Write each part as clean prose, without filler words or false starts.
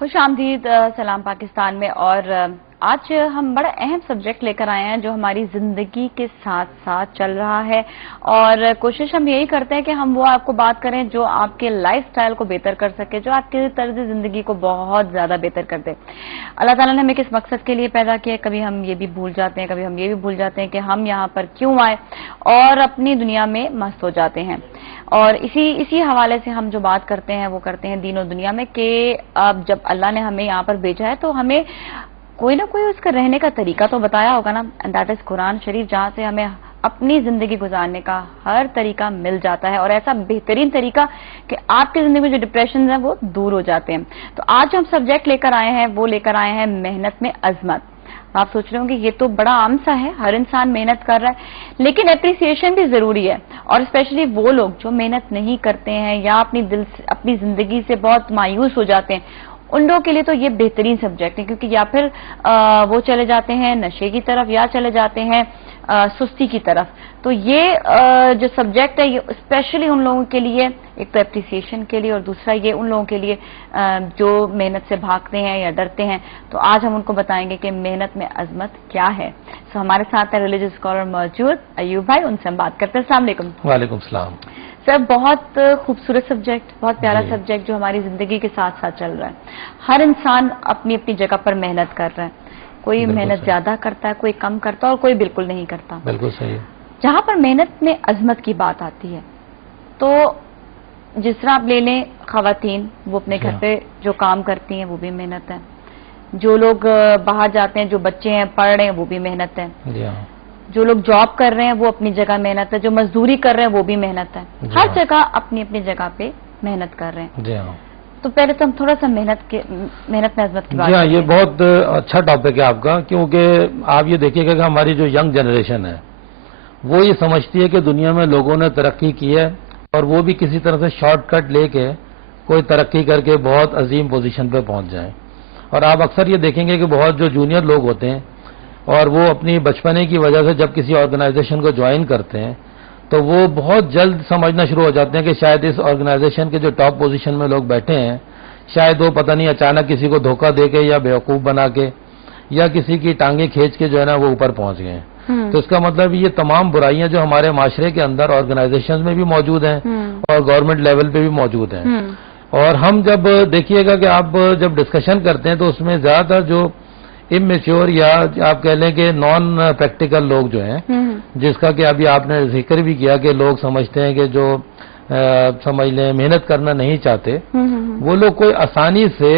खुश आमदीद सलाम पाकिस्तान में। और आज हम बड़ा अहम सब्जेक्ट लेकर आए हैं जो हमारी ज़िंदगी के साथ साथ चल रहा है, और कोशिश हम यही करते हैं कि हम वो आपको बात करें जो आपके लाइफस्टाइल को बेहतर कर सके, जो आपके तर्ज ज़िंदगी को बहुत ज़्यादा बेहतर कर दे। अल्लाह ताला ने हमें किस मकसद के लिए पैदा किया, कभी हम ये भी भूल जाते हैं, कभी हम ये भी भूल जाते हैं कि हम यहाँ पर क्यों आए, और अपनी दुनिया में मस्त हो जाते हैं। और इसी हवाले से हम जो बात करते हैं वो करते हैं दीन और दुनिया में, कि अब जब अल्लाह ने हमें यहाँ पर भेजा है तो हमें कोई ना कोई उसका रहने का तरीका तो बताया होगा ना, एंड दैट इज कुरान शरीफ, जहाँ से हमें अपनी जिंदगी गुजारने का हर तरीका मिल जाता है, और ऐसा बेहतरीन तरीका कि आपकी जिंदगी में जो डिप्रेशन है वो दूर हो जाते हैं। तो आज हम सब्जेक्ट लेकर आए हैं, वो लेकर आए हैं मेहनत में अजमत। आप सोच रहे होंगे ये तो बड़ा आम सा है, हर इंसान मेहनत कर रहा है, लेकिन एप्रिसिएशन भी जरूरी है। और स्पेशली वो लोग जो मेहनत नहीं करते हैं या अपनी जिंदगी से बहुत मायूस हो जाते हैं, उन लोगों के लिए तो ये बेहतरीन सब्जेक्ट है, क्योंकि या फिर वो चले जाते हैं नशे की तरफ या चले जाते हैं सुस्ती की तरफ। तो ये जो सब्जेक्ट है ये स्पेशली उन लोगों के लिए, एक तो एप्रिसिएशन के लिए और दूसरा ये उन लोगों के लिए जो मेहनत से भागते हैं या डरते हैं। तो आज हम उनको बताएंगे कि मेहनत में अजमत क्या है। तो हमारे साथ है रिलीजियस स्कॉलर मौजूद अयूब भाई, उनसे हम बात करते हैं। अस्सलाम वालेकुम। वालेकुम सलाम। सर, बहुत खूबसूरत सब्जेक्ट, बहुत प्यारा सब्जेक्ट जो हमारी जिंदगी के साथ साथ चल रहा है। हर इंसान अपनी अपनी जगह पर मेहनत कर रहा है, कोई मेहनत ज्यादा करता है, कोई कम करता है और कोई बिल्कुल नहीं करता। बिल्कुल सही है। जहां पर मेहनत में अजमत की बात आती है तो जिस तरह आप ले लें, खवातीन वो अपने घर पे जो काम करती हैं वो भी मेहनत है, जो लोग बाहर जाते हैं, जो बच्चे हैं पढ़ रहे हैं वो भी मेहनत है, जो लोग जॉब कर रहे हैं वो अपनी जगह मेहनत है, जो मजदूरी कर रहे हैं वो भी मेहनत है। हर जगह अपनी अपनी जगह पे मेहनत कर रहे हैं। तो पहले तो हम थोड़ा सा मेहनत में अजमत की बात। ये बहुत अच्छा टॉपिक है आपका, क्योंकि आप ये देखिएगा कि हमारी जो यंग जनरेशन है वो ये समझती है कि दुनिया में लोगों ने तरक्की की है और वो भी किसी तरह से शॉर्टकट लेके कोई तरक्की करके बहुत अजीम पोजीशन पे पहुंच जाए। और आप अक्सर ये देखेंगे कि बहुत जो जूनियर लोग होते हैं और वो अपनी बचपने की वजह से जब किसी ऑर्गेनाइजेशन को ज्वाइन करते हैं तो वो बहुत जल्द समझना शुरू हो जाते हैं कि शायद इस ऑर्गेनाइजेशन के जो टॉप पोजीशन में लोग बैठे हैं, शायद वो पता नहीं अचानक किसी को धोखा दे के या बेवकूफ बना के या किसी की टांगे खींच के जो है ना वो ऊपर पहुंच गए। तो इसका मतलब ये तमाम बुराइयां जो हमारे माशरे के अंदर ऑर्गेनाइजेशन में भी मौजूद हैं और गवर्नमेंट लेवल पे भी मौजूद हैं। और हम जब देखिएगा कि आप जब डिस्कशन करते हैं तो उसमें ज्यादातर जो इमेच्योर या आप कह लें कि नॉन प्रैक्टिकल लोग जो हैं, जिसका कि अभी आपने जिक्र भी किया कि लोग समझते हैं कि जो समझ लें मेहनत करना नहीं चाहते, वो लोग कोई आसानी से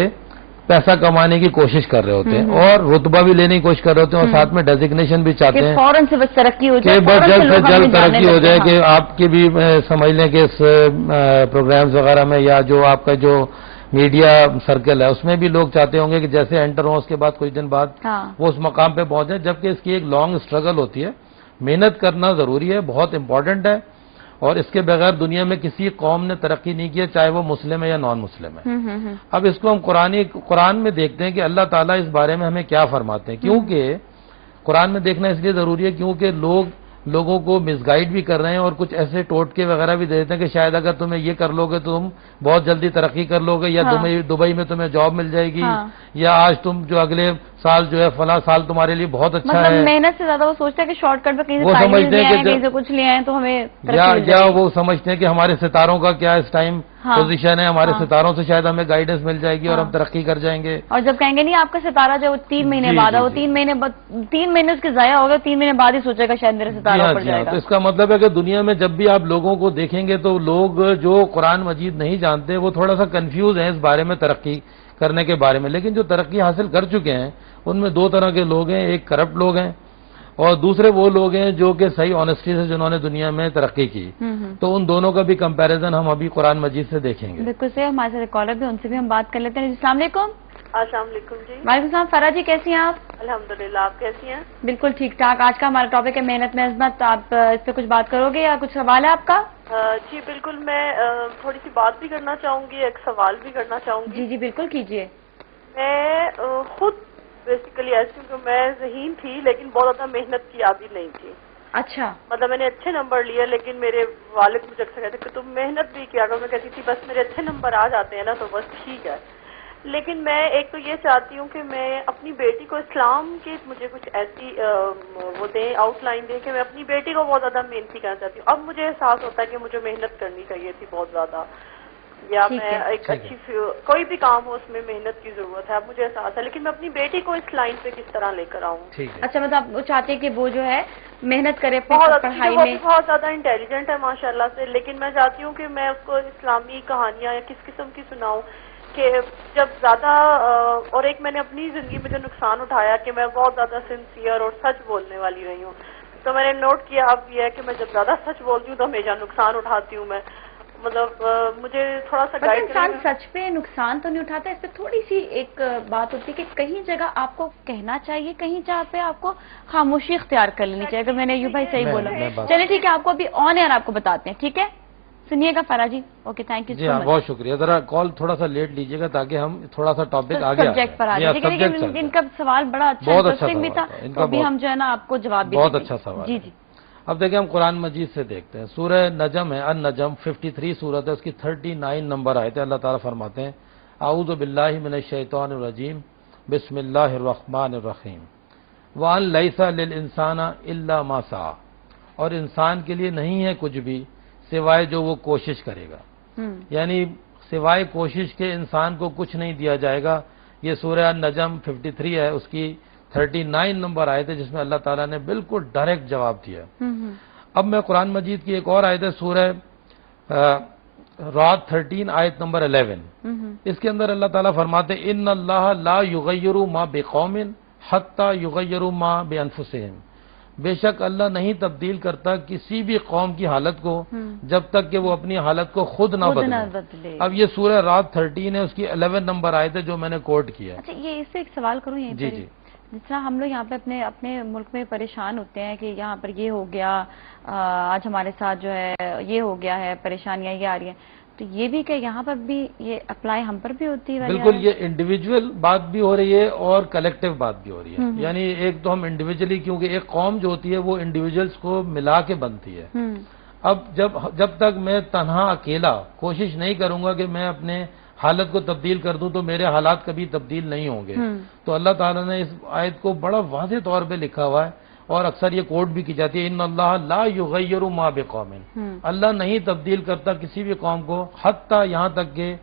पैसा कमाने की कोशिश कर रहे होते हैं और रुतबा भी लेने की कोशिश कर रहे होते हैं और साथ में डेजिग्नेशन भी चाहते हैं, फौरन से बस तरक्की हो जाए, बस जल्द से जल्द तरक्की हो जाए कि आपकी भी समझ लें कि इस प्रोग्राम्स वगैरह में या जो आपका जो मीडिया सर्कल है उसमें भी लोग चाहते होंगे कि जैसे एंटर हो उसके बाद कुछ दिन बाद वो उस मकाम पे पहुंचे, जबकि इसकी एक लॉन्ग स्ट्रगल होती है। मेहनत करना जरूरी है, बहुत इंपॉर्टेंट है, और इसके बगैर दुनिया में किसी कौम ने तरक्की नहीं की है, चाहे वो मुस्लिम है या नॉन मुस्लिम है। अब इसको हम कुरान में देखते हैं कि अल्लाह ताला इस बारे में हमें क्या फरमाते हैं, क्योंकि कुरान में देखना इसलिए जरूरी है क्योंकि लोगों को मिसगाइड भी कर रहे हैं और कुछ ऐसे टोटके वगैरह भी दे देते हैं कि शायद अगर तुम्हें ये कर लोगे तो तुम बहुत जल्दी तरक्की कर लोगे, या दुबई में तुम्हें जॉब मिल जाएगी, या आज तुम जो अगले साल जो है फला साल तुम्हारे लिए बहुत अच्छा है। मेहनत से ज्यादा वो सोचते हैं कि शॉर्टकट पे कहीं से समझते हैं कि कुछ ले आए तो हमें, या वो समझते हैं कि हमारे सितारों का क्या इस टाइम पोजीशन है, हमारे सितारों से शायद हमें गाइडेंस मिल जाएगी और हम तरक्की कर जाएंगे। और जब कहेंगे नहीं आपका सितारा जो 3 महीने बाद है, वो 3 महीने उसके जाया होगा, 3 महीने बाद ही सोचेगा शायद मेरा सितारा ऊपर जाएगा। तो इसका मतलब है कि दुनिया में जब भी आप लोगों को देखेंगे तो लोग जो कुरान मजीद नहीं जानते वो थोड़ा सा कंफ्यूज हैं इस बारे में, तरक्की करने के बारे में। लेकिन जो तरक्की हासिल कर चुके हैं उनमें 2 तरह के लोग हैं, एक करप्ट लोग हैं और दूसरे वो लोग हैं जो कि सही ऑनेस्टी से जिन्होंने दुनिया में तरक्की की। तो उन दोनों का भी कंपैरिजन हम अभी कुरान मजीद से देखेंगे। बिल्कुल से हमारे साथ कॉलर भी, उनसे भी हम बात कर लेते हैं। अस्सलाम वालेकुम। अस्सलाम वालेकुम जी। वालेकुम सलाम। फरा जी कैसी हैं आप? अल्हम्दुलिल्लाह, आप कैसी हैं? बिल्कुल ठीक ठाक। आज का हमारा टॉपिक है मेहनत में अजमत। आप इस पे कुछ बात करोगे या कुछ सवाल है आपका? जी बिल्कुल, मैं थोड़ी सी बात भी करना चाहूंगी, एक सवाल भी करना चाहूंगी। जी जी बिल्कुल कीजिए। मैं खुद बेसिकली ऐसी, क्योंकि मैं ज़हीन थी लेकिन बहुत ज्यादा मेहनत की आदी नहीं थी। अच्छा। मतलब मैंने अच्छे नंबर लिए, लेकिन मेरे वालिद मुझे अक्सर कहते कि तुम मेहनत भी किया करो। मैं कहती थी बस मेरे अच्छे नंबर आ जाते हैं ना तो बस ठीक है। لیکن میں ایک تو یہ چاہتی ہوں کہ میں اپنی بیٹی کو اسلام کی مجھے کچھ ایسی وہ دیں، آؤٹ لائن دیں کہ میں اپنی بیٹی کو بہت زیادہ محنتی کرنا چاہتی ہوں. اب مجھے احساس ہوتا ہے کہ مجھے محنت کرنی چاہیے تھی بہت زیادہ، یا ٹھیک میں ہے، ایک اچھی کوئی بھی کام ہو اس میں محنت کی ضرورت ہے. اب مجھے احساس ہے، لیکن میں اپنی بیٹی کو اس لائن پہ کس طرح لے کر آؤں؟ اچھا مطلب آپ وہ چاہتے ہیں کہ وہ جو ہے محنت کرے بہت اپنی اچھی، پڑھائی وہ میں. بھی بہت زیادہ انٹیلیجنٹ ہے ماشاء اللہ سے، لیکن میں چاہتی ہوں کہ میں اس کو اسلامی کہانیاں یا کس قسم کی سناؤں کہ جب زیادہ اور ایک میں نے اپنی زندگی میں جو نقصان اٹھایا کہ میں بہت زیادہ سنسیئر اور سچ بولنے والی رہی ہوں، تو میں نے نوٹ کیا اب یہ ہے کہ میں جب زیادہ سچ بولتی ہوں تو ہمیشہ نقصان اٹھاتی ہوں میں. مطلب مجھے تھوڑا سا گائڈ انسان کریں. سچ پہ نقصان تو نہیں اٹھاتا، اس پہ تھوڑی سی ایک بات ہوتی ہے کہ کہیں جگہ آپ کو کہنا چاہیے، کہیں جہاں پہ آپ کو خاموشی اختیار کر لینی چاہیے. اگر میں نے ایوب بھائی صحیح بولا. چلے ٹھیک ہے، آپ کو ابھی آن ایئر آپ کو بتاتے ہیں، ٹھیک ہے؟ سنیے گا فرا جی. اوکے، تھینک یو جی سو ہاں، مچ. بہت شکریہ. ذرا کال تھوڑا سا لیٹ لیجیے گا تاکہ ہم تھوڑا سا ٹاپک آگے سبجیکٹ پر آ جائے. لیکن ان کا سوال بڑا اچھا انٹرسٹنگ بھی تھا، تو ابھی ہم جو ہے نا آپ کو جواب بھی بہت اچھا سوال جی ہے. جی. اب دیکھیں ہم قرآن مجید سے دیکھتے ہیں. سورہ نجم ہے، النجم 53 سورت ہے، اس کی 39 نمبر آئے تھے. اللہ تعالیٰ فرماتے ہیں اعوذ باللہ من الشیطان الرجیم بسم اللہ الرحمن الرحیم وَأَن لَيْسَ لِلْإِنسَانَ إِلَّا مَا سَعَى، اور انسان کے لیے نہیں ہے کچھ بھی سوائے جو وہ کوشش کرے گا. یعنی سوائے کوشش کے انسان کو کچھ نہیں دیا جائے گا. یہ سورہ النجم 53 ہے، اس کی 39 نمبر آئے تھے، جس میں اللہ تعالیٰ نے بالکل ڈائریکٹ جواب دیا. اب میں قرآن مجید کی ایک اور آیت ہے، سورہ رات 13 آیت نمبر 11. اس کے اندر اللہ تعالیٰ فرماتے ان اللہ لا یغیر ما بقوم حتی یغیروا ما بانفسہم، بے شک اللہ نہیں تبدیل کرتا کسی بھی قوم کی حالت کو جب تک کہ وہ اپنی حالت کو خود نہ بدلے. اب یہ سورہ رات 13 ہے، اس کی 11 نمبر آیت ہے جو میں نے کوٹ کیا. اچھا، یہ اس سے ایک سوال کروں یہیں جی پر. جی. جس طرح ہم لوگ یہاں پہ اپنے ملک میں پریشان ہوتے ہیں کہ یہاں پر یہ ہو گیا، آج ہمارے ساتھ جو ہے یہ ہو گیا ہے، پریشانیاں یہ آ رہی ہیں، تو یہ بھی کہ یہاں پر بھی یہ اپلائی ہم پر بھی ہوتی ہے؟ بالکل، یہ انڈیویجول بات بھی ہو رہی ہے اور کلیکٹیو بات بھی ہو رہی ہے. یعنی ایک تو ہم انڈیویجلی، کیونکہ ایک قوم جو ہوتی ہے وہ انڈیویجلس کو ملا کے بنتی ہے. اب جب تک میں تنہا اکیلا کوشش نہیں کروں گا کہ میں اپنے حالت کو تبدیل کر دوں تو میرے حالات کبھی تبدیل نہیں ہوں گے. تو اللہ تعالیٰ نے اس آیت کو بڑا واضح طور پہ لکھا ہوا ہے، اور اکثر یہ کوٹ بھی کی جاتی ہے ان اللہ لا یغیر ما بقوم، اللہ نہیں تبدیل کرتا کسی بھی قوم کو حتی، یہاں تک کہ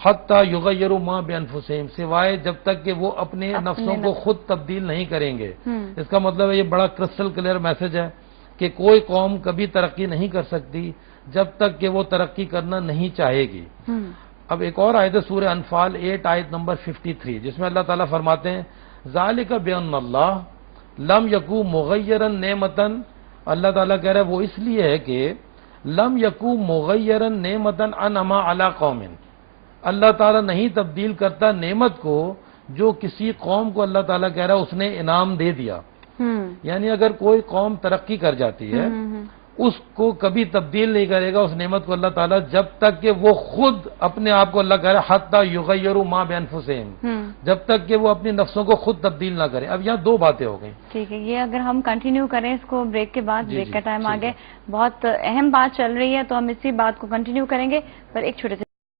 حتی یغیروا ما بانفسہم، سوائے جب تک کہ وہ اپنے نفسوں کو خود تبدیل نہیں کریں گے. اس کا مطلب ہے یہ بڑا کرسٹل کلیئر میسج ہے کہ کوئی قوم کبھی ترقی نہیں کر سکتی جب تک کہ وہ ترقی کرنا نہیں چاہے گی. اب ایک اور آیت ہے سورہ انفال 8 آیت نمبر 53، جس میں اللہ تعالیٰ فرماتے ہیں ذالک بان اللہ لم یکو مغیرا نعمتا، اللہ تعالیٰ کہہ رہا ہے وہ اس لیے ہے کہ لم یکو مغیرا نعمتا انعما علی قوم، اللہ تعالیٰ نہیں تبدیل کرتا نعمت کو جو کسی قوم کو اللہ تعالیٰ کہہ رہا ہے اس نے انعام دے دیا. یعنی اگر کوئی قوم ترقی کر جاتی ہے اس کو کبھی تبدیل نہیں کرے گا اس نعمت کو اللہ تعالیٰ جب تک کہ وہ خود اپنے آپ کو، اللہ کہہ رہا ہے حتی یغیروا ما بانفسہم، جب تک کہ وہ اپنی نفسوں کو خود تبدیل نہ کریں. اب یہاں دو باتیں ہو گئیں. ٹھیک ہے، یہ اگر ہم کنٹینیو کریں اس کو بریک کے بعد، بریک کا ٹائم آ گیا، بہت اہم بات چل رہی ہے تو ہم اسی بات کو کنٹینیو کریں گے، پر ایک چھوٹے سے